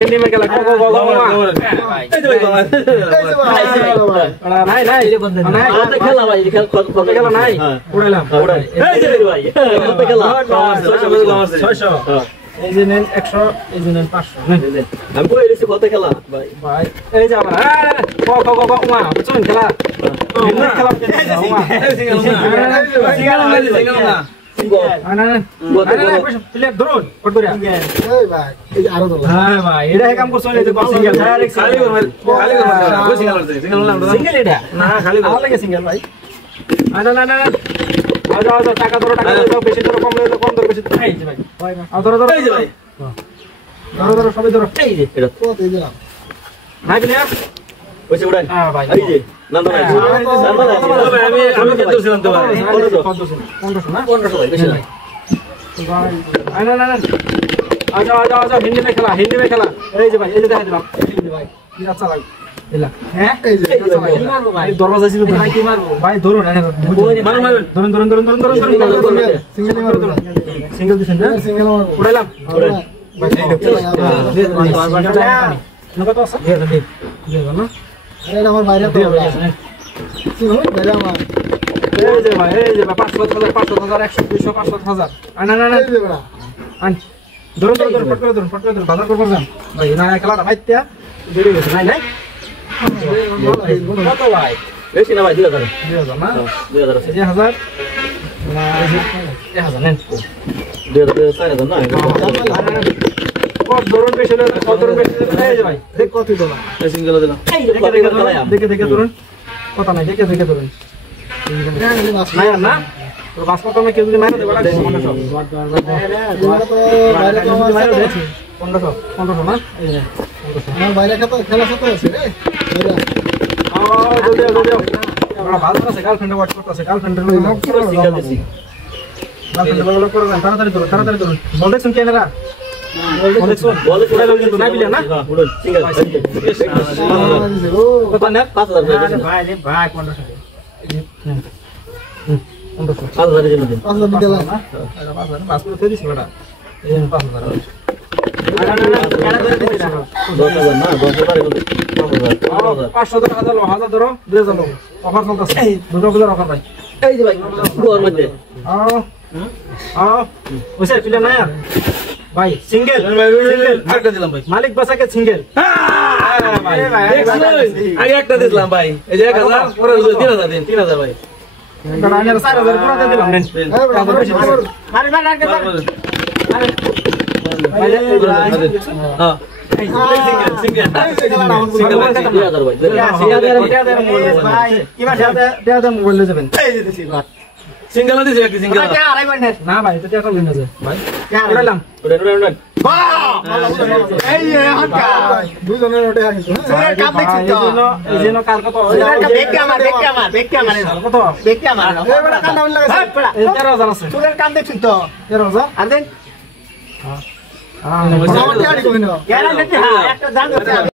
হিন্দি মে খেলা কো কো কো এই তো ভাই নাই নাই নাই কত খেলা ভাই কত খেলা নাই উড়াইলাম উড়াই এই যে ভাই কত খেলা 600 এই যে নেন 100 এই যে নেন 500 আমি কই এসে কত খেলা ভাই ভাই এই যে আমরা কো কো কো উমা বুঝছেন খেলা হিন্দি খেলা সিঙ্গেল না আনা আনা প্লেট ধরুন কত করে এই ভাই এই যে আরো দল হ্যাঁ ভাই এটা কাম করছ এই যে সিঙ্গেল ডাইরেক্ট খালি কই সিঙ্গেল না সিঙ্গেল এটা না খালি ভালো লাগে সিঙ্গেল ভাই আনা না না আও যাও টাকা ধরো বেশি ধরো কম ধরো বেশি এই যে ভাই আও ধরো এই যে ভাই ধরো সবাই ধরো এই যে এটা তো এই যে না নাই বিনা ওইছে উড়াই হ্যাঁ ভাই এই যে নন্দন আছে আমি ধরছিলাম তো ভাই 1500 না 1500 ভাই বেশি না ভাই না না না আও হিন্দি মে খেলা এই যে ভাই এই যে দেখা দিলাম এই যে ভাই কি আচ্ছা লাগে এলা হ্যাঁ এই যে কি মারবো ভাই দরজা ছিল ভাই কি মারবো ভাই ধরুন ধরুন সিঙ্গেল মারবো সিঙ্গেল দিছেন না সিঙ্গেল মারবো উড়াইলাম ভাই কত আছে দেব না এটা আমার বাইরে তো কি হবে বাইরে আমার এই যে ভাই 500 100 200 500 আনা না এই যে বড়া আন ধরুন ফট করে বাজার করব যান ভাই না খেলাটা ভাইত্যা দেরি হইছে নাই কত ভাই বেশি না ভাই 2000 না 2000 আছে 1000 না 1000 নেন 2000 4000 না কত ধরুন বেশি না কত ধরুন বেশি এই যে ভাই দেখ কত দিলাম এই সিঙ্গেল দিলাম দেখে ধরুন কত নাই দেখে ধরুন নাই না তো বাস কত মে কেউ যদি মাইরা দেবা লাগে 1500 না এই যে আমার বাইরে খেলা কত আছে রে জলদি আমরা ভালো আছে গার্লফ্রেন্ড ওয়াট করতেছে গার্লফ্রেন্ডের সিঙ্গেল দিছি গার্লফ্রেন্ড বলো করো তাড়াতাড়ি ধরুন বল দেখছেন ক্যামেরা বল চলে গেল কিন্তু না বিলে না উড়ল সিঙ্গেল কত না 5000 ভাই 1500 5000 দিন 5000 দিলাম না 5000 বাস করে দিছি বড়া এই 5000 500 ধরো 2000 অফার চলতেছে দুটো বাজার অফার ভাই এই যে ভাই গোর মধ্যে ওইসে পিলা না ভাই সিঙ্গেল আরেকটা দিলাম ভাই মালিক বাসাকে সিঙ্গেল ভাই আগে একটা দিলাম ভাই এই যে 1000 পরে 3000 দিন 3000 ভাই এটা আনার 4000 পুরো দিলাম নেন আরে ভাই আগে আরে হ্যাঁ সিঙ্গেল ভাই কিবা দাদা মোবাইল যাবেন এই যে দিছি সিঙ্গেল দিছি একটি সিঙ্গেল আড়াই ভাই না ভাই তো টাকা লইনা যায় ভাই উড়াইলাম উড়াই এই হাতকা দুজনের ওটা আছে সুরের কাপ দেখছিস তো এই জন্য কাল কত বেকে আমার কত বেকে আমার এই বড় কাম নাম লাগাছে 13000 আছে সুরের কাম দেখছিস তো 13000 আর দেন হ্যাঁ